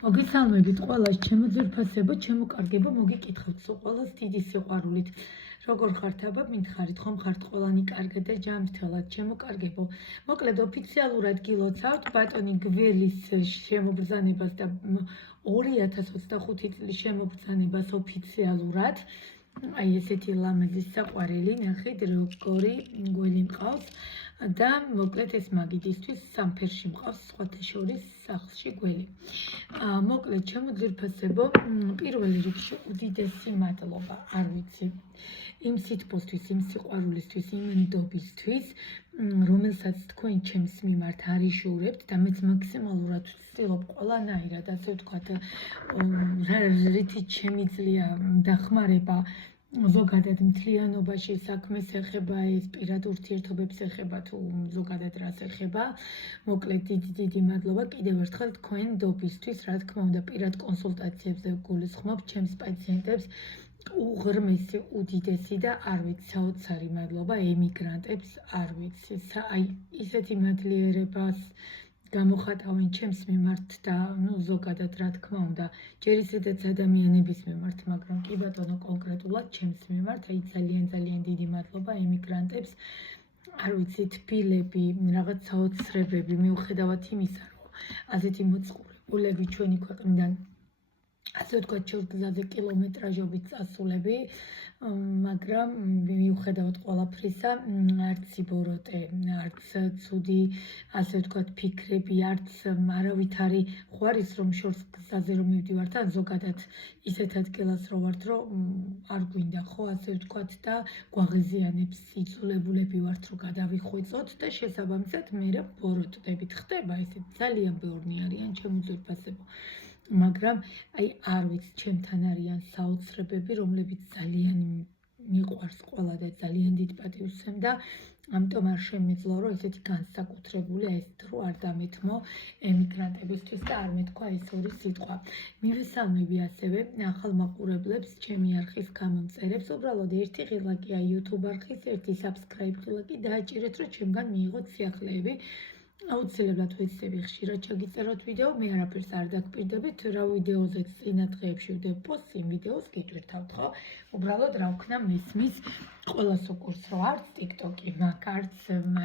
მოგესალმებით ყველას, ჩემო ძვირფასებო, ჩემო კარგებო, მოგიკითხავთ ყველას დიდი სიყვარულით. როგორ ხართ აბა, მითხარით, ხომ ხართ ყველანი კარგად და ჯანმრთელად, ჩემო კარგებო. მოკლედ ოფიციალურად გილოცავთ ბატონი გველის შემობრძანებას და 2025 წლის შემობრძანებას ოფიციალურად. აი ესეთი ლამაზი საყვარელი, ნახეთ როგორი გველი მყავს. და მოკლედ ეს მაგიდისთვის სამფერში მყავს სხვათა შორის სახლში გველი. მოკლედ ჩემო ძვირფასებო, პირველ რიგში უდიდესი მადლობა, არ ვიცი, იმ სითბოსთვის, იმ სიყვარულისთვის, იმ ნდობისთვის, რომელსაც თქვენ ჩემს მიმართ არიშურებთ და მეც მაქსიმალურად ვცდილობ ყველანაირად, ასე ვთქვათ, რითიც შემიძლია დახმარება ზოგადად მთლიანობაში საქმეს ეხება, ეს პირად ურთიერთობებს ეხება თუ ზოგადად რას ეხება. მოკლედ დიდი მადლობა კიდევ ერთხელ თქვენ ნდობისთვის, რა თქმა უნდა, პირად კონსულტაციებზე გულისხმობ ჩემს პაციენტებს. უღრმესი, უდიდესი და არ ვიცი, საოცარი მადლობა ემიგრანტებს, არ ვიცი, აი ისეთი მადლიერებას გამოხატავენ ჩემს მიმართ და ზოგადად რა თქმა უნდა, ჯერ ისედაც ადამიანების მიმართ, მაგრამ კი ბატონო კონკრეტულად ჩემს მიმართ, აი ძალიან დიდი მადლობა ემიგრანტებს. არ ვიცი, თბილები, რაღაც საოცრებები, მიუხედავად იმისა, რომ ასეთი მოწყურებულები ჩვენი ქვეყნიდან ასე ვთქვათ, ჩორგზაზე კილომეტრაჟობით წასულები, მაგრამ მიუხედავად ყველაფრისა, არც იბოროტე, არც ცუდი, ასე ვთქვათ, ფიქრები, არც არავითარი ხوارის რომ შორს გზაზე რომ მივდივართ, ან ზოგადად ისეთ ადგილას რო ვართ, რომ არ გვინდა ხო, ასე ვთქვათ და გვაღიზიანებს, იძულებულები ვართ, რომ გადავიხვეწოთ და შესაბამისად მერე ბოროტდებით. ხდება ესე ძალიან ბევრი არიან ჩემო ძვირფასებო. მაგრამ აი არ ვიცი, ჩემთან არიან საოცრებები, რომლებიც ძალიან მიყვარს ყველა და ძალიან დიდ პატივს ვცემ და ამიტომ არ შემეძლო, რომ ესეთი განსაკუთრებული ეს დრო არ დამეთმო ემიგრანტებისთვის და არ მეთქვა ეს ორი სიტყვა. მივესალმები ასევე ახალ მაყურებლებს, ჩემი არხის გამომწერებს, უბრალოდ ერთი ღილაკია YouTube არხის, ერთი subscribe ღილაკი დააჭირეთ, რომ ჩემგან მიიღოთ სიახლეები. აუცილებლად ვეცდები ხშირად ჩაგიწეროთ ვიდეო, მე არაფერს არ დაგპირდებით, რა ვიდეოზეც წინა დღეებში ვდებ პოსტს, იმ ვიდეოს გიტვირთავთ, ხო? უბრალოდ რა ვქნა მესმის ყველას უკურს, რომ არც TikTok-ი მაქვს, არც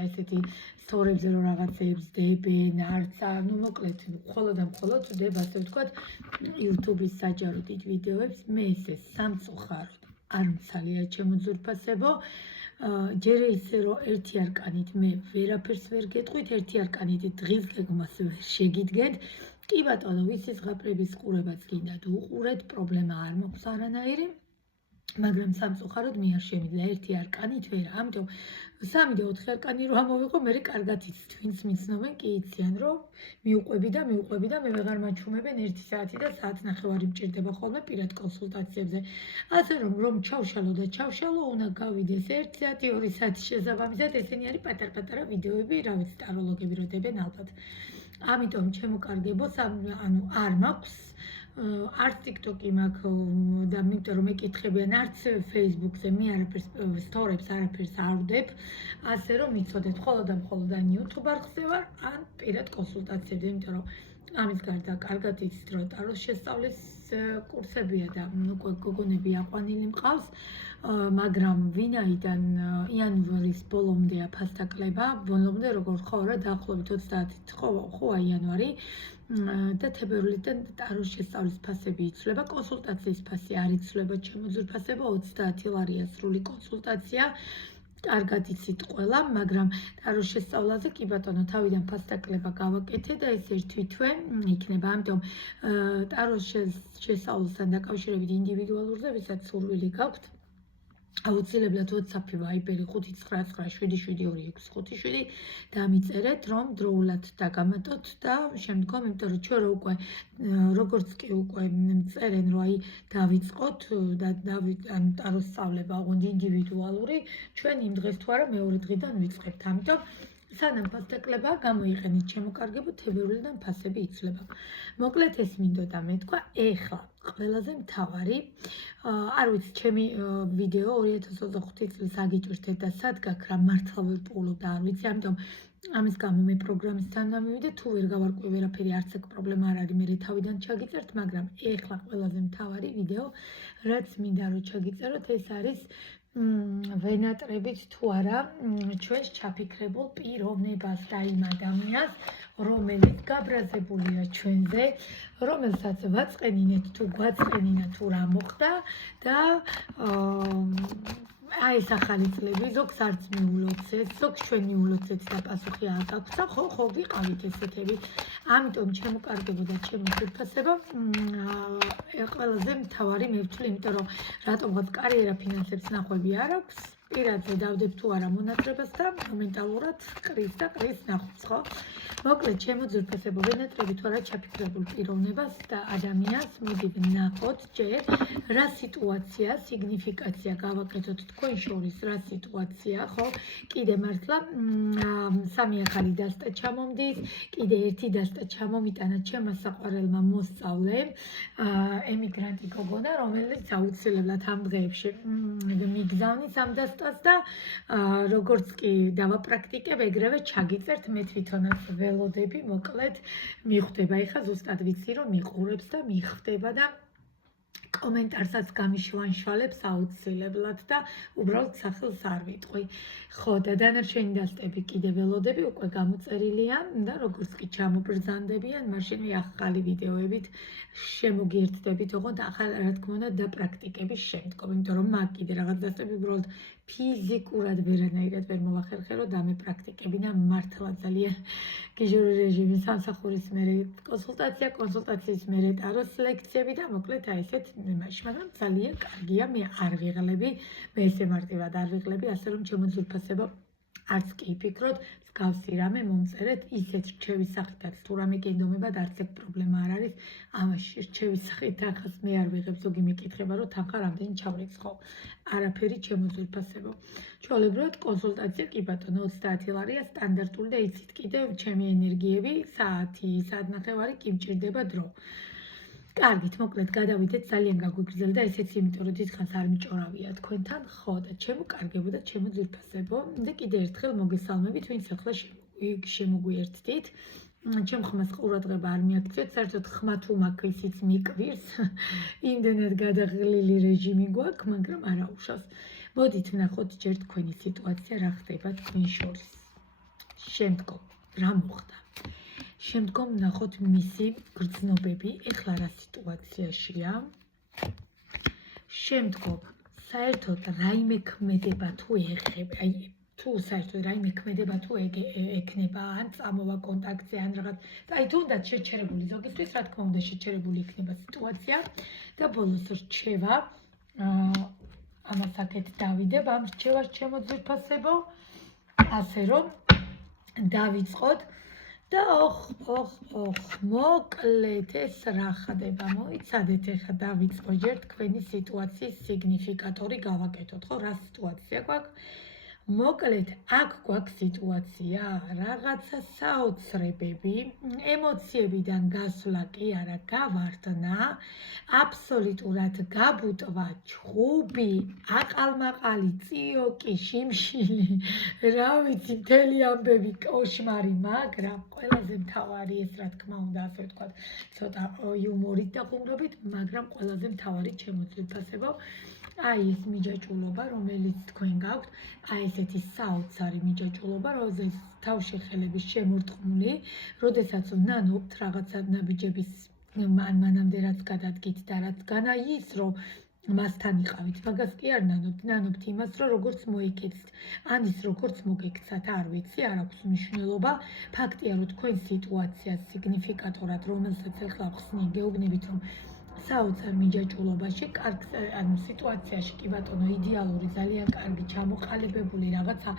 ესეთი სტორებზე რომ რაღაცეებს დებენ, არც მოკლედ, მხოლოდ ვდებ, ასე ვთქვათ, YouTube-ის საჯარო დიდ ვიდეოებს, მე ესე სამწუხაროდ არ მცალია ჩემო ძვირფასებო. ჯერ ისე რომ ერთი არკანით მე ვერაფერს ვერ გეტყვით, ერთი არკანით დღის გეგმას ვერ შეგიდგეთ. კი ბატონო, ვიცი ზღაპრების ყურებაც გინდათ უყურეთ, პრობლემა არ მაქვს არანაირი, მაგრამ სამწუხაროდ მე არ შემიძლია ერთი არკანით ვერ. ამიტომ 3 და 4 არკანი რო ამოვიღო, მე კარგად იცით, ვინც მიცნობენ, კი იციან, რომ მიუყვები და მე ვეღარ მაჩვმებენ 1 საათი და საათნახევარი მჭირდება ხოლმე პირად კონსულტაციებზე. ასე რომ ჩავშალო, უნდა გავიდეს 1 საათი, 2 საათი შესაბამისად, ესენი არის პატარ-პატარა ვიდეოები, რა ვიცი, ტაროლოგები რო დებენ ალბათ. ამიტომ ჩემო კარგებო, ანუ არ მაქვს არც TikTok-ი მაქვს და იმიტომ რომ ეკითხებიან, არც Facebook-ზე მე არაფერს სტორებს არაფერს არ ვდებ, ასე რომ მიცოდეთ მხოლოდ ან YouTube არხზე ვარ, ან პირად კონსულტაციებზე, იმიტომ რომ ამის გარდა კარგად იცით, რომ ტაროს შესწავლის კურსებია და გოგონები აყვანილი მყავს, მაგრამ ვინაიდან იანვრის ბოლომდეა ფასდაკლება, ბოლომდე როგორ ხო რა დაახლოებით 30-ით ხო იანვარი და თებერვლიდან ტაროს შესწავლის ფასები იცვლება, კონსულტაციის ფასი არ იცვლება ჩემო ძვირფასებო, 30 ლარია სრული კონსულტაცია. კარგად იცით ყველა, მაგრამ ტაროს შესწავლაზე კი ბატონო თავიდან ფასდაკლება გავაკეთე და ეს ერთი თვე იქნება. ამიტომ ტაროს შესწავლასთან დაკავშირებით ინდივიდუალურზე, ვისაც სურვილი გაქვთ, აუცილებლად WhatsApp-ი, Viber-ი 599772657 დამიწერეთ, რომ დროულად დაგამატოთ და შემდგომ, იმიტომ რომ ჩვენ როგორც კი უკვე წერენ, რომ აი დავიწყოთ და ანუ ტაროს სწავლება ოღონდ ინდივიდუალური, ჩვენ იმ დღეს თუ არა მეორე დღიდან ვიწყებთ. ამიტომ სანამ ფასდაკლება გამოიყენეთ ჩემო კარგებო, თებერვლიდან ფასები იცვლება. მოკლედ ეს მინდოდა მეთქვა, ეხლა ყველაზე მთავარი, არ ვიცი, ჩემი ვიდეო 2025 წელს აგიჭირთეთ და სად გაქრა მართლა ვერ პოულობ და არ ვიცი, ამიტომ ამის გამო მე პროგრამისთან დამივიდე, თუ ვერ გავარკვევი ვერაფერი, არც ეგ პრობლემა არ არის, მე თავიდან ჩაგიწერთ, მაგრამ ეხლა ყველაზე მთავარი ვიდეო, რაც მინდა რომ ჩაგიწეროთ, ეს არის ვენატრებით თუ არა ჩვენს ჩაფიქრებულ პიროვნებას და იმ ადამიანს, რომელიც გაბრაზებულია ჩვენზე, რომელსაც ვაწყენინეთ თუ გვაწყენინა თუ რა მოხდა და აი ეს ახალი წლები, ზოგს არც მიულოცეთ, ზოგს ჩვენ მიულოცეთ და პასუხი არ გაქვს და ხო გიყავით ესეთები. ამიტომ ჩემოკარგებო და ჩემო ძვირფასებო, ყველაზე მთავარი მე ვთვლი, იმიტომ რომ რატომღაც კარიერა ფინანსებს ნახვები არ აქვს, პირადზე დავდებ თუ არა მონატრებას და მომენტალურად ყრის ნახვებს, ხო? მოკლედ, ჩემო ძვირფასებო, ვენატრები თუ არა ჩაფიქრებულ პიროვნებას და ადამიანს მოდი ვნახოთ ჯერ რა სიტუაცია, სიგნიფიკაცია გავაკეთოთ თქვენ შორის რა სიტუაცია, ხო? კიდე მართლა სამი ახალი დასტა ჩამომდის, კიდე ერთი დასტა ჩამომიტანა ჩემმა საყვარელმა მოსწავლემ, ემიგრანტი გოგონა, რომელიც აუცილებლად ამ დღეებში მიგზავნის ამ დასტას და როგორც კი დავაპრაქტიკებ, ეგრევე ჩაგიწერთ, მე თვითონაც ველოდები, მოკლედ მიხვდება, ეხლა ზუსტად ვიცი რომ მიყურებს და მიხვდება და კომენტარსაც გამიშვანშვალებს აუცილებლად და უბრალოდ სახელს არ ვიტყვი. ხო, და დანარჩენი დასტები კიდე ველოდები უკვე გამოწერილია და როგორც კი ჩამობრძანდებიან, მაშინ ახალი ვიდეოებით შემოგიერთდებით, ოღონდ ახალ რა თქმა უნდა დაპრაქტიკების შემდგომ, იმიტომ რომ მაგ კიდე რაღაც დასტები უბრალოდ ფიზიკურად ვერანაირად ვერ მოვახერხე, რომ დამეპრაქტიკებინა მართლა ძალიან გიჟური რეჟიმი, სამსახურის მერე კონსულტაცია, კონსულტაციის მერე ტაროს ლექციები და მოკლედ აი ესეთ იმაში, მაგრამ ძალიან კარგია, მე არ ვიღლები, მე ესე მარტივად არ ვიღლები, ასე რომ ჩემო ძვირფასებო, არც კი ფიქრობთ, მსგავსი რამე მომწერეთ, ისეთ რჩევის სახითაც თუ რამე გენდომებად არც ეგ პრობლემა არ არის, ამაში რჩევის სახით თანხას მე არ ვიღებ, ზოგი მეკითხება, რომ თანხა რამდენი ჩავრიცხო. არაფერი ჩემო ძვირფასებო. ჩვეულებრივად კონსულტაცია კი ბატონო 30 ლარია სტანდარტული და იცით კიდევ ჩემი ენერგიები საათი, საათნახევარი კი მჭირდება დრო. კარგით, მოკლედ გადავიდეთ, ძალიან გაგვიგრძელდა ესეც, იმიტომ რომ დიდხანს არ მიჭორავია თქვენთან, ხო და ჩემოკარგებო და ჩემო ძვირფასებო და კიდე ერთხელ მოგესალმებით, ვინც ახლა შემოგვიერთდით. ჩემ ხმას ყურადღება არ მიაქციეთ, საერთოდ ხმა თუ მაქვს ისიც მიკვირს, იმდენად გადაღლილი რეჟიმი გვაქვს, მაგრამ არა უშავს. მოდით ვნახოთ ჯერ თქვენი სიტუაცია რა ხდება თქვენ შორის. შემდგომ რა მოხდა? შემდგომ ვნახოთ მისი გრძნობები, ეხლა რა სიტუაციაშია. შემდგომ საერთოდ რაიმე ქმედება თუ ეხება, თუ საერთოდ რაიმე ქმედება თუ ექნება, ან წამოვა კონტაქტზე, ან რაღაც, აი თუნდაც შეჩერებული ზოგისთვის, რა თქმა უნდა, შეჩერებული იქნება სიტუაცია და ბოლოს რჩევა, ამას აქეთ დავიდებ, ამ რჩევას ჩემო ძვირფასებო, ასე რომ დავიწყოთ და მოკლედ ეს რა ხდება, მოიცადეთ ეხლა დავიწყო ჯერ თქვენი სიტუაციის სიგნიფიკატორი გავაკეთოთ, ხო, რა სიტუაცია გვაქვს? მოკლედ, აქ გვაქვს სიტუაცია, რაღაცა საოცრებები, ემოციებიდან გასვლა კი არა, გავარდნა, აბსოლუტურად გაბუტვა, ჩხუბი, აყალმაყალი, წიოკი, შიმშილი, რა ვიცი, მთელი ამბები, კოშმარი, მაგრამ ყველაზე მთავარი ეს, რა თქმა უნდა, ასე ვთქვათ, ცოტა იუმორით და ხუმრობით, მაგრამ ყველაზე მთავარი ჩემო ძვირფასებო, აი ეს მიჯაჭვულობა, რომელიც თქვენ გაქვთ, აი ესეთი საოცარი მიჯაჭვულობა, როდესაც თავში ხელების შემორტყმული, როდესაც ნანობთ რაღაცა ნაბიჯების მანამდე რაც გადადგით და რაც განა ის, რომ მასთან იყავით, მაგას კი არ ნანობთ იმას, რომ როგორც მოიქეცთ, ან ის როგორც მოგექცათ, არ ვიცი, არ აქვს მნიშვნელობა. ფაქტია, რომ თქვენ სიტუაციას სიგნიფიკატორად, რომელსაც ეხლა ხსნი, გეუბნებით, რომ საოცარ მიჯაჭვულობაში, კარგ სიტუაციაში კი ბატონო, იდეალური, ძალიან კარგი, ჩამოყალიბებული რაღაცა,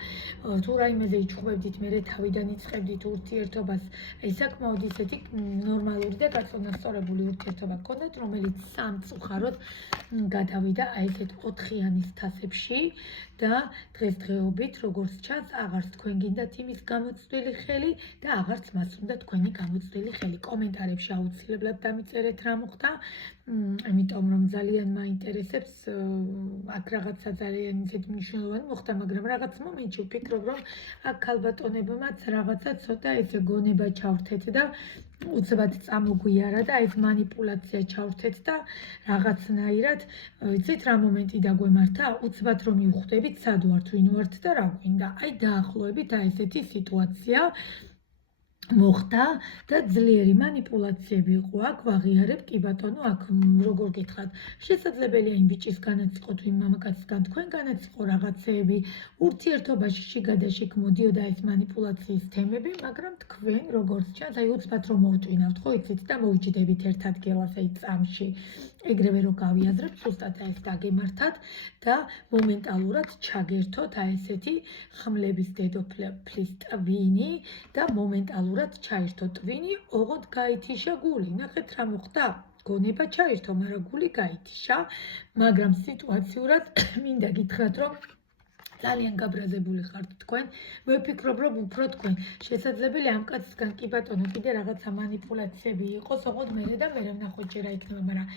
თუ რაიმეზე იჩხუბებდით, მერე თავიდან იწყებდით ურთიერთობას, საკმაოდ ისეთი ნორმალური და გაწონასწორებული ურთიერთობა გქონდათ, რომელიც სამწუხაროდ გადავიდა აი ესეთ 4-იანის თასებში და დღესდღეობით, როგორც ჩანს, აღარც თქვენ გინდათ იმის გამოწვეული ხელი და აღარც მას უნდა თქვენი გამოწვეული ხელი. კომენტარებში აუცილებლად დამიწერეთ რა მოხდა. იმიტომ რომ ძალიან მაინტერესებს აქ რაღაცა ძალიან ისეთი მნიშვნელოვანი მოხდა, მაგრამ რაღაც მომენტში ვფიქრობ, რომ აქ ქალბატონებმაც რაღაცა ცოტა ესე გონება ჩავრთეთ და უცბად წამოგვიარა და ეს манипуляცია ჩავრთეთ და რაღაცნაირად იცით რა მომენტი დაგვემართა? უცბად რომ მივხვდებით სად ვართ, ვინ ვართ და რა გვინდა. აი დაახლოებით აი ესეთი სიტუაცია მოხდა და ძლიერი манипуляციები იყო აქ ვაღიარებ კი ბატონო აქ როგორ გითხრათ შესაძლებელია იმ ბიჭისგანაც იყო თუ იმ მამაკაცისგან თქვენგანაც იყო რაღაცეები ურთიერთობაში შიგადაშიგ მოდიოდა ეს манипуляციის თემები მაგრამ თქვენ როგორც ჩანს აი უცბად რომ მოვტვინავთ ხო იცით და მოვჯდებით ერთ ადგილას აი წამში ეგრევე რომ გავიაზრებთ ზუსტად ეს დაგემართათ და მომენტალურად ჩაგერთოთ აი ესეთი ხმლების დედოფლის ტვინი და მომენტალურად ჩაერთო ტვინი, ოღონდ გაითიშა გული. ნახეთ რა მოხდა? გონება ჩაერთო, მაგრამ გული გაითიშა, მაგრამ სიტუაციურად მინდა გითხრათ, რომ ძალიან გაბრაზებული ხართ თქვენ. მე ვფიქრობ, რომ უფრო თქვენ შესაძლებელია ამ კაცისგან კი ბატონო კიდე რაღაცა манипуляციები იყოს, ოღონდ მე და მე ვნახოთ ჯერ რა იქნება, მაგრამ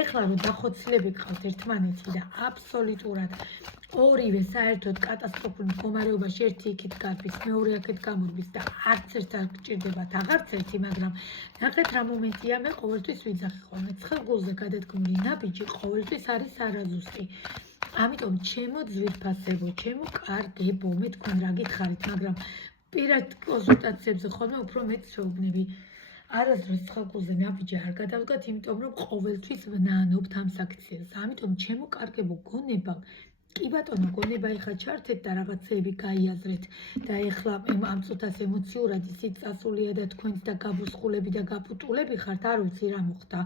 ეხლა რომ დახოცილები გყავთ ერთმანეთი და აბსოლუტურად ორივე საერთოდ კატასტროფულ მდგომარეობაში ერთი იქით გადის, მეორე აქეთ გამორბის და არც ერთ არ გჭირდებათ აღარც ერთი, მაგრამ ნახეთ რა მომენტია მე ყოველთვის ვიძახი ხოლმე. ცხელგულზე გადადგმული ნაბიჯი ყოველთვის არის არაზუსტი. ამიტომ ჩემო ძვირფასებო, ჩემო კარგებო, მე თქვენ რა გითხარით, მაგრამ პირად კონსულტაციებზე ხოლმე უფრო მეც ვეუბნები. არასდროს ცხელგულზე ნაბიჯი არ გადავდგათ, იმიტომ რომ ყოველთვის ვნანობთ ამ საქციელს. ამიტომ ჩემო კარგებო, გონება კი ბატონო, გონება ეხა ჩართეთ და რაღაცეები გაიაზრეთ და ეხლა ამ წუთას ემოციურად ისიც წასულია და თქვენც და გაბუსხულები და გაპუტულები ხართ, არ ვიცი რა მოხდა.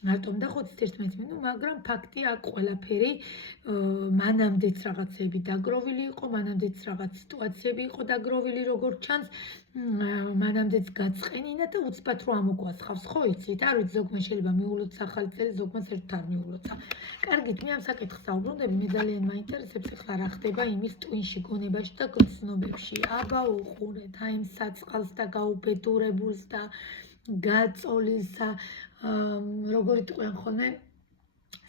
მარტომ დახოცით ერთმანეთს, მაგრამ ფაქტია აქ ყველაფერი მანამდეც რაღაცეები დაგროვილი იყო, მანამდეც რაღაც სიტუაციები იყო დაგროვილი, როგორც ჩანს, მანამდეც გაწყენინა და უცბად რო ამოგვასხავს, ხო იცით? არ ვიცი, ზოგმა შეიძლება მიულოცა ახალი წელი, ზოგმა საერთოდ არ მიულოცა. კარგით, მე ამ საკითხს დავბრუნდები, მე ძალიან მაინტერესებს ეხლა რა ხდება იმის ტვინში, გონებაში და გრძნობებში. აბა უყურეთ, აი იმ საწყალს და გაუბედურებულს და გაწოლისა როგორი ტყვიან ხოლმე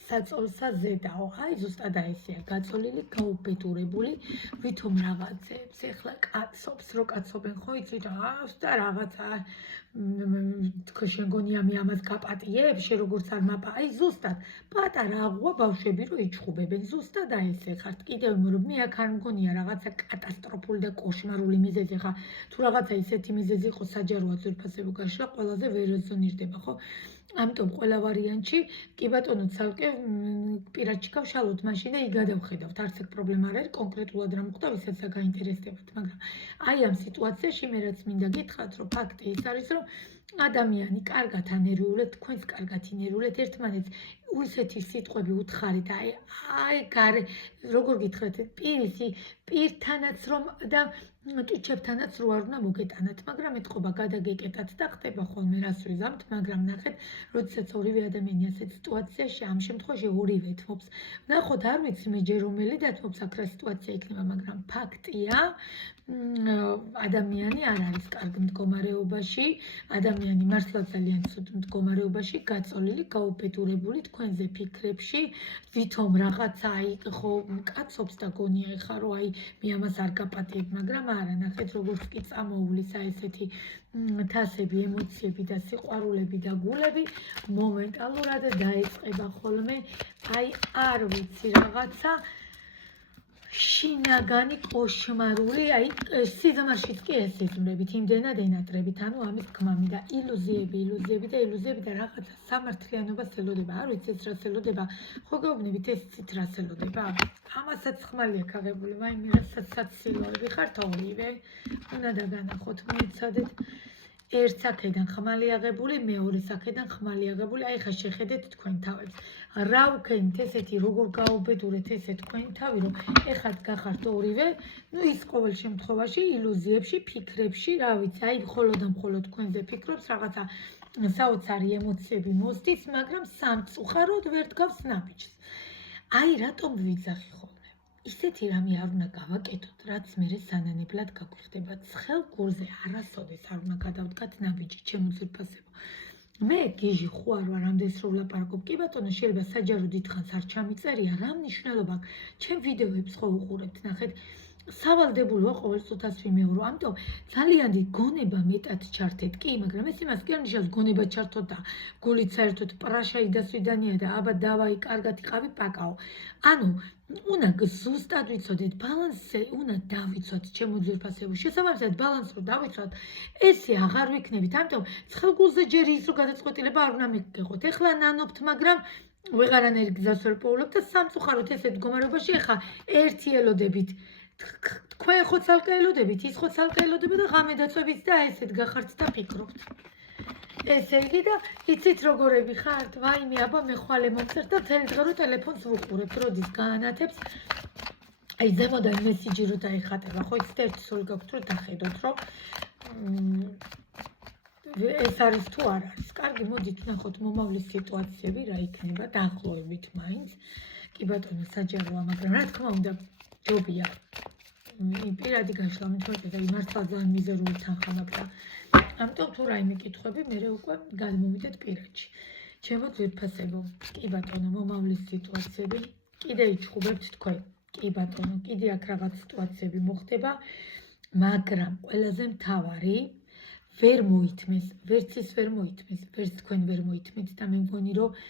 საწოლსა ზედაო, აი ზუსტად ესეა, გაწოლილი, გაუბედურებული, ვითომ რაღაცეებს, ეხლა კაცობს, რო კაცობენ, ხო იცით, და რაღაცა შენ გონია მე ამას გაპატიებ, შენ როგორც არ მაპა, აი ზუსტად, პატარა აღვა ბავშვები რო იჩხუბებენ, ზუსტად აი ესე ხართ, კიდევ რომ მე აქ არ მგონია რაღაცა კატასტროფული და კოშმარული მიზეზი, ხა თუ რაღაცა ისეთი მიზეზი იყო საჯაროა ძვირფასებო გაშლა, ყველაზე ვერ რეზონირდება, ხო? ამიტომ ყველა ვარიანტში კი ბატონო ცალკე პირად ჩქავშალოთ მაშინ და იქ გადავხედავთ. არც ეგ პრობლემა არ არის, კონკრეტულად რა მოხდა, ვისაც გაინტერესდებათ, მაგრამ აი ამ სიტუაციაში მე რაც მინდა გითხრათ, რომ ფაქტი ის არის, რომ ადამიანი კარგად ანერვიულეთ, თქვენს კარგად ინერვიულეთ, ერთმანეთს ისეთი სიტყვები უთხარით, აი გარე, როგორ გითხრათ, პირთანაც რომ და ტუჩებთანაც რო არ უნდა მოგეტანათ, მაგრამ ეთყობა გადაგეკეტათ და ხდება ხოლმე რას ვიზამთ, მაგრამ ნახეთ, როდესაც ორივე ადამიანი ასეთ სიტუაციაში, ამ შემთხვევაში ორივე ეთმობს. ნახოთ, არ ვიცი მე ჯერ რომელი დათმობს აქ რა სიტუაცია იქნება, მაგრამ ფაქტია, ადამიანი არ არის კარგ მდგომარეობაში, ადამიანი მართლა ძალიან ცუდ მდგომარეობაში, გაწოლილი, გაუბედურებული თქვენზე ფიქრებში, ვითომ რაღაცა აი ხო კაცობს და გონია ეხა რომ აი მე ამას არ გაპატიებ, მაგრამ არა, ნახეთ როგორც კი წამოუვლის აი ესეთი თასები, ემოციები და სიყვარულები და გულები, მომენტალურად დაიწყება ხოლმე აი არ ვიცი რაღაცა შინაგანი კოშმარული, აი სიზმარშიც კი ეს სიზმრებით, იმდენად ენატრებით, ანუ ამის გმამი და ილუზიები და რაღაცა სამართლიანობას ელოდება, არ ვიცი ეს რას ელოდება, ხო გეუბნებით ეს იცით რას ელოდება? ამასაც ხმალი აქვს აღებული, მაინც რასაც საცილოები ხართ ორივე, უნდა დაგანახოთ, მოიცადეთ. ერთ საქედან ხმალი აღებული, მეორე საქედან ხმალი აღებული, აი ხა შეხედეთ თქვენ თავებს. რა ვქენით ესეთი, როგორ გაუბედურეთ ესე თქვენი თავი, რომ ეხათ გახართ ორივე, ის ყოველ შემთხვევაში ილუზიებში, ფიქრებში, რა ვიცი, აი მხოლოდ და მხოლოდ თქვენზე ფიქრობს, რაღაცა საოცარი ემოციები მოსდის, მაგრამ სამწუხაროდ ვერ დგავს ნაბიჯს. აი რატომ ვიძახი ხოლმე? ისეთი რამე არ უნდა გავაკეთოთ, რაც მერე სანანებლად გაგვიხდება. ცხელ გულზე არასოდეს არ უნდა გადავდგათ ნაბიჯი, ჩემო ძვირფასებო. მე გიჟი ხوار ვარ ამდენს რომ ვლაპარაკობ. კი ბატონო, შეიძლება საჯარო დიდხანს არ ჩამიწერია, რა მნიშვნელობა აქვს? ჩემ ვიდეოებს ხო უყურებთ, ნახეთ. სავალდებულოა ყოველ წუთას ვიმეორო, ამიტომ ძალიან დიდ გონება მეტად ჩართეთ. კი, მაგრამ ეს იმას კი არ ნიშნავს გონება ჩართოთ და გულით საერთოდ პრაშა იდასვიდანია და აბა დავაი კარგად იყავი პაკაო. ანუ უნდა ზუსტად ვიცოდეთ ბალანსზე, უნდა დავიცოთ ჩემო ძვირფასებო. შესაბამისად ბალანსს რო დავიცოთ, ესე აღარ ვიქნებით. ამიტომ ცხელგულზე ჯერ ის რო გადაწყვეტილება არ უნდა მიგეღოთ. ეხლა ნანობთ, მაგრამ ვეღარანაირ გზას ვერ პოულობთ და სამწუხაროდ ესეთ მდგომარეობაში ახლა ერთი ელოდებით. თქვენ ხო ცალკე ელოდებით, ის ხო ცალკე ელოდება და ღამე დაწვევით და ესეთ გახართ და ფიქრობთ. ესე იგი და იცით როგორები ხართ? ვაიმე, აბა მე ხვალე მომწერ და მთელი დღე რო ტელეფონს ვუყურებ, როდის გაანათებს. აი ზემოდან მესიჯი რო დაიხატება, ხო იცით ერთი სული გაქვთ რომ დახედოთ, რომ ეს არის თუ არ არის. კარგი, მოდით ნახოთ მომავლის სიტუაციები რა იქნება დაახლოებით მაინც. კი ბატონო, საჯაროა, მაგრამ რა თქმა უნდა ჯობია პირადი გაშლა მithmetet აი მართლა ძალიან მიზერული თანხა მაქვს და ამიტომ თუ რაიმე კითხვები მე უკვე გადმოვიდეთ პირადში. ჩემო ძვირფასებო, კი ბატონო, მომავლის სიტუაციები კიდე იჩხუბებთ თქვენ. კი ბატონო, კიდე აქ რაღაც სიტუაციები მოხდება, მაგრამ ყველაზე მთავარი ვერ მოითმეს, ვერც ის ვერ მოითმეს, ვერც თქვენ ვერ მოითმეთ და მე მგონი რომ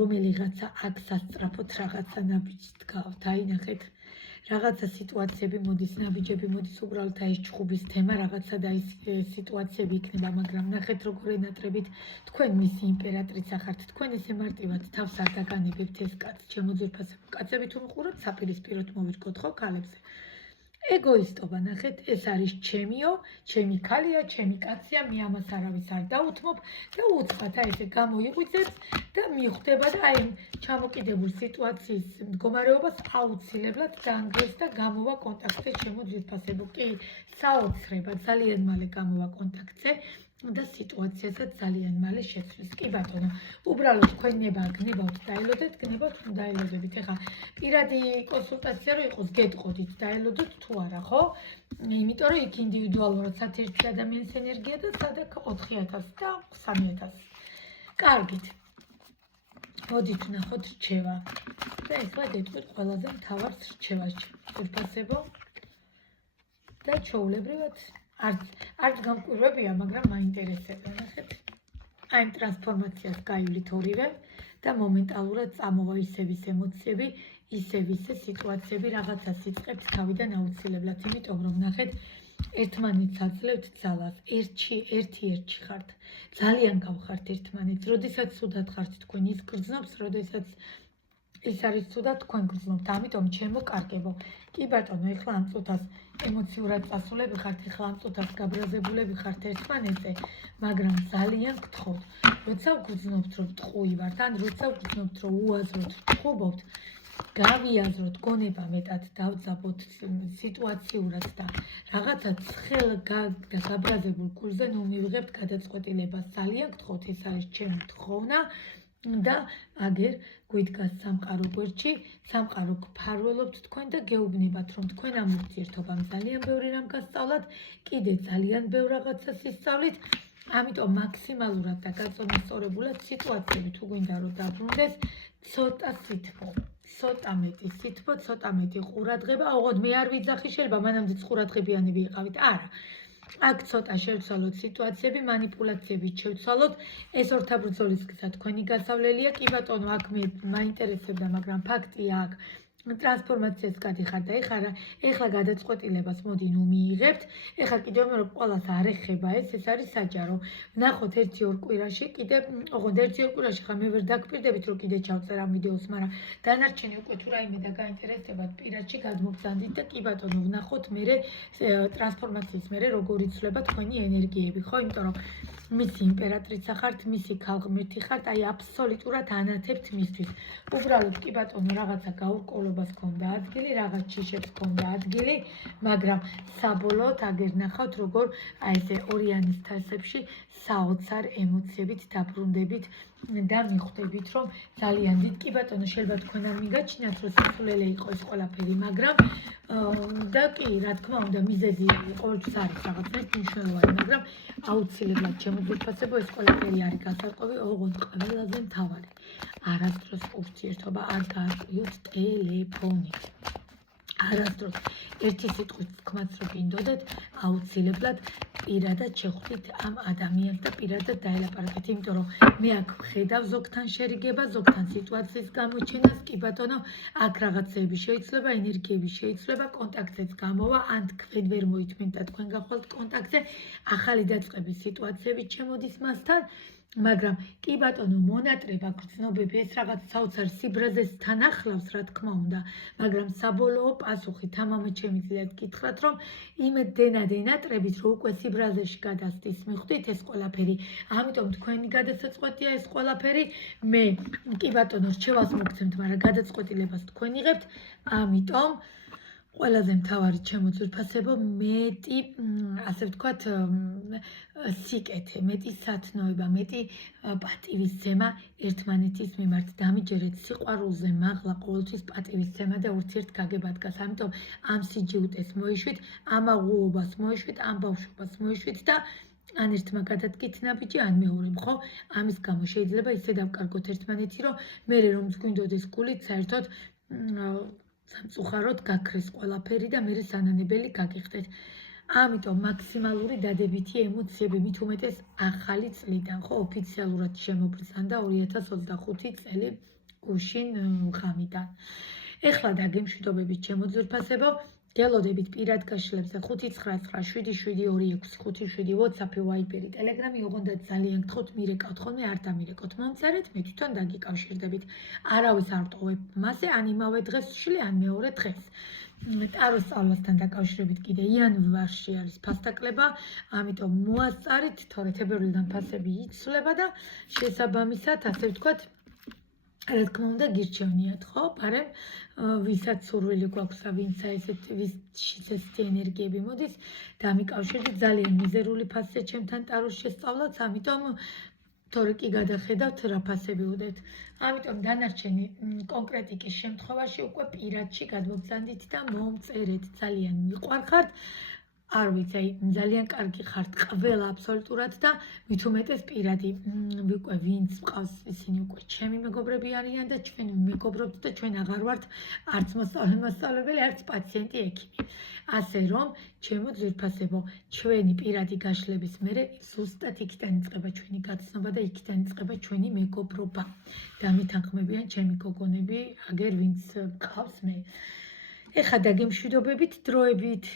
რომელიღაცა აქ სასწრაფოდ რაღაცა ნაბიჯს დგავთ. აი ნახეთ. რაღაცა სიტუაციები მოდის, ნაბიჯები მოდის, უბრალოდ აი ეს ჩხუბის თემა რაღაცა და ის სიტუაციები იქნება, მაგრამ ნახეთ როგორ ენატრებით თქვენ მისი იმპერატრიცა ხართ, თქვენ ესე მარტივად თავს არ დაგანებებთ ეს კაცს, ჩემო ძვირფასებო. კაცები თუ მიყურებთ, საპირისპიროდ მოვირკოთ ხო ქალებზე. ეგოისტობა, ნახეთ, ეს არის ჩემიო, ჩემი ქალია, ჩემი კაცია, მე ამას არავის არ დაუთმობ და უცბად აი ესე გამოიღვიძებს და მიხვდება და აი ჩამოკიდებულ სიტუაციის მდგომარეობას აუცილებლად დაანგრევს და გამოვა კონტაქტზე ჩემო ძვირფასებო. კი, საოცრება ძალიან მალე გამოვა კონტაქტზე და სიტუაციასაც ძალიან მალე შეცვლის. კი ბატონო, უბრალოდ თქვენ ნება გნებავთ დაელოდეთ, გნებავთ რომ დაელოდებით. ეხლა პირადი კონსულტაცია რო იყოს, გეტყოდით დაელოდოთ თუ არა, ხო? იმიტომ რომ იქ ინდივიდუალურად სად ერთი ადამიანის ენერგია და სად აქ 4000 და 3000. კარგით. მოდით ვნახოთ რჩევა. და ეხლა გეტყვით ყველაზე მთავარ რჩევაში. ძვირფასებო და ჩვეულებრივად არც გამკვირვებია, მაგრამ მაინტერესებდა, ნახეთ. აი ამ ტრანსფორმაციას გაივლით ორივე და მომენტალურად წამოვა ისევ ის ემოციები, ისევ ისე სიტუაციები, რაღაცას იწყებს თავიდან აუცილებლად, იმიტომ რომ ნახეთ, ერთმანეთს აძლევთ ძალას, ერთი ხართ. ძალიან გავხართ ერთმანეთს, როდესაც ცუდად ხართ თქვენ ის გრძნობს, როდესაც ის არის ცუდად თქვენ გრძნობთ, ამიტომ ჩემო კარგებო. კი ბატონო, ეხლა ამ წუთას ემოციურად წასულები ხართ, ეხლა ამ წუთას გაბრაზებულები ხართ ერთმანეთზე, მაგრამ ძალიან გთხოვთ, როცა ვგრძნობთ რომ ტყუი ვართ, ან როცა ვგრძნობთ რომ უაზროდ ვტყუბობთ, გავიაზროთ გონება მეტად დავძაბოთ სიტუაციურად და რაღაცა ცხელ და გაბრაზებულ გულზე ნუ მივიღებთ გადაწყვეტილებას. ძალიან გთხოვთ, ეს არის ჩემი თხოვნა. და აგერ გვიდგას სამყარო გვერდში, სამყარო გფარველობთ თქვენ და გეუბნებათ, რომ თქვენ ამ ურთიერთობამ ძალიან ბევრი რამ გასწავლათ, კიდე ძალიან ბევრ რაღაცას ისწავლით, ამიტომ მაქსიმალურად და გაწონასწორებულად სიტუაციები თუ გვინდა რომ დაბრუნდეს, ცოტა სითბო, ცოტა მეტი სითბო, ცოტა მეტი ყურადღება, ოღონდ მე არ ვიძახი, შეიძლება მანამდეც ყურადღებიანები იყავით, არა. აქ ცოტა შევცვალოთ სიტუაციები, манипуляციებით შევცვალოთ, ეს ორთაბრძოლის გზა თქვენი გასავლელია. კი ბატონო, აქ მე მაინტერესებდა, მაგრამ ფაქტია აქ ტრანსფორმაციას გადიხარ და ეხლა გადაწყვეტილებას მოდი ნუ მიიღებთ. ეხლა კიდევ მე რომ ყველას არ ეხება ეს არის საჯარო. ვნახოთ 1-2 კვირაში, კიდე ოღონდ 1-2 კვირაში ხა მე ვერ დაგკვირდებით რომ კიდე ჩავწერ ამ ვიდეოს, მაგრამ დანარჩენი უკვე თუ რაიმე და გაინტერესდებათ პირადში გადმოგზანდით და კი ბატონო, ვნახოთ მე ტრანსფორმაციის მე როგორ იცვლება თქვენი ენერგიები, ხო? იმიტომ რომ მისი იმპერატრიცა ხართ, მისი ქალღმერთი ხართ, აი აბსოლუტურად ანათებთ მისთვის. უბრალოდ კი ბატონო, რაღაცა გაურკვევლობას ქონდა ადგილი, რაღაც ჭიშებს ქონდა ადგილი, მაგრამ საბოლოოდ აგერ ნახავთ, როგორ აი ესე ორიანის თასებში საოცარ ემოციებით დაბრუნდებით და მიხვდებით, რომ ძალიან დიდ კი ბატონო შეიძლება თქვენ არ მიგაჩნიათ, რომ სიცოცხლე იყო ეს ყველაფერი, მაგრამ და კი, რა თქმა უნდა, მიზეზი ყოველთვის არის რაღაც მნიშვნელოვანი, მაგრამ აუცილებლად შემოგვიფასებო ეს ყველაფერი არის გასარკვევი, ოღონდ ყველაზე მთავარი. არასდროს ურთიერთობა არ გაარკვიოთ ტელეფონით. არასდროს ერთი სიტყვით თქვაც რო გინდოდეთ, აუცილებლად პირადად შეხვდით ამ ადამიანს და პირადად დაელაპარაკეთ, იმიტომ რომ მე აქ ვხედავ ზოგთან შერიგება, ზოგთან სიტუაციის გამოჩენას, კი ბატონო, აქ რაღაცები შეიძლება, ენერგიები შეიძლება, კონტაქტზეც გამოვა, ან თქვენ ვერ მოითმენთ და თქვენ გახვალთ კონტაქტზე, ახალი დაწყების სიტუაციები შემოდის მასთან. მაგრამ კი ბატონო მონატრება გრძნობები ეს რაღაც საოცარ სიბრაზესთან ახლავს რა თქმა უნდა მაგრამ საბოლოო პასუხი თამამად შემიძლიათ გითხრათ რომ იმედენად ენატრებით რომ უკვე სიბრაზეში გადასდის მიხვდით ეს ყველაფერი ამიტომ თქვენი გადასაწყვეტია ეს ყველაფერი მე კი ბატონო რჩევას მოგცემთ მაგრამ გადაწყვეტილებას თქვენ იღებთ ამიტომ ყველაზე მთავარი ჩემო ძვირფასებო მეტი ასე ვთქვათ სიკეთე, მეტი სათნოება, მეტი პატივისცემა ერთმანეთის მიმართ დამიჯერეთ სიყვარულზე მაღლა ყოველთვის პატივისცემა და ურთიერთგაგება დგას. ამიტომ ამ სიჯიუტეს მოიშვით, ამ აღუობას მოიშვით, ამ ბავშვობას მოიშვით და ან ერთმა გადადგით ნაბიჯი, ან მეორემ, ხო? ამის გამო შეიძლება ისე დავკარგოთ ერთმანეთი, რომ მე რომ გვინდოდეს გულით საერთოდ სამწუხაროდ გაქრეს ყველაფერი და მე სანანებელი გაგიხდეთ. ამიტომ მაქსიმალური დადებითი ემოციები მით უმეტეს ახალი წლიდან, ხო, ოფიციალურად შემობრძანდა 2025 წელი გუშინ ღამიდან. ეხლა დაგემშვიდობებით ჩემო ძვირფასებო, გელოდებით პირად გაშლებზე 5997726 WhatsApp-ი, Viber-ი, Telegram-ი, ოღონდ ძალიან გთხოვთ მირეკავთ ხოლმე, არ დამირეკოთ, მომწერეთ, მე თვითონ დაგიკავშირდებით. არავის არ ვტოვებ მასე, ან იმავე დღეს ვშლი, ან მეორე დღეს. ტაროს სწავლასთან დაკავშირებით კიდე იანვარში არის ფასტაკლება, ამიტომ მოასწარით, თორე თებერვლიდან ფასები იცვლება და შესაბამისად, ასე ვთქვათ, რა თქმა უნდა გირჩევნიათ, ხო? პარემ ვისაც სურვილი გვაქვს, ვინცა ესეთი ენერგიები მოდის, დამიკავშირდით ძალიან მიზერული ფასზე ჩემთან ტაროს შესწავლაც, ამიტომ თორე კი გადახედავთ რა ფასები უდეთ. ამიტომ დანარჩენი კონკრეტიკის შემთხვევაში უკვე პირადში გადმოგზანდით და მომწერეთ. ძალიან მიყვარხართ. არ ვიცი, ძალიან კარგი ხართ ყველა აბსოლუტურად და მით უმეტეს პირადი. უკვე ვინც მყავს, ისინი უკვე ჩემი მეგობრები არიან და ჩვენ მეგობრობთ და ჩვენ აღარ ვართ არც მოსწავლებელი, არც პაციენტი ექიმი. ასე რომ, ჩემო ძვირფასებო, ჩვენი პირადი გაშლების მერე ზუსტად იქიდან იწყება ჩვენი გაცნობა და იქიდან იწყება ჩვენი მეგობრობა. დამითანხმებიან ჩემი გოგონები, აგერ ვინც მყავს მე. ეხლა დაგემშვიდობებით დროებით.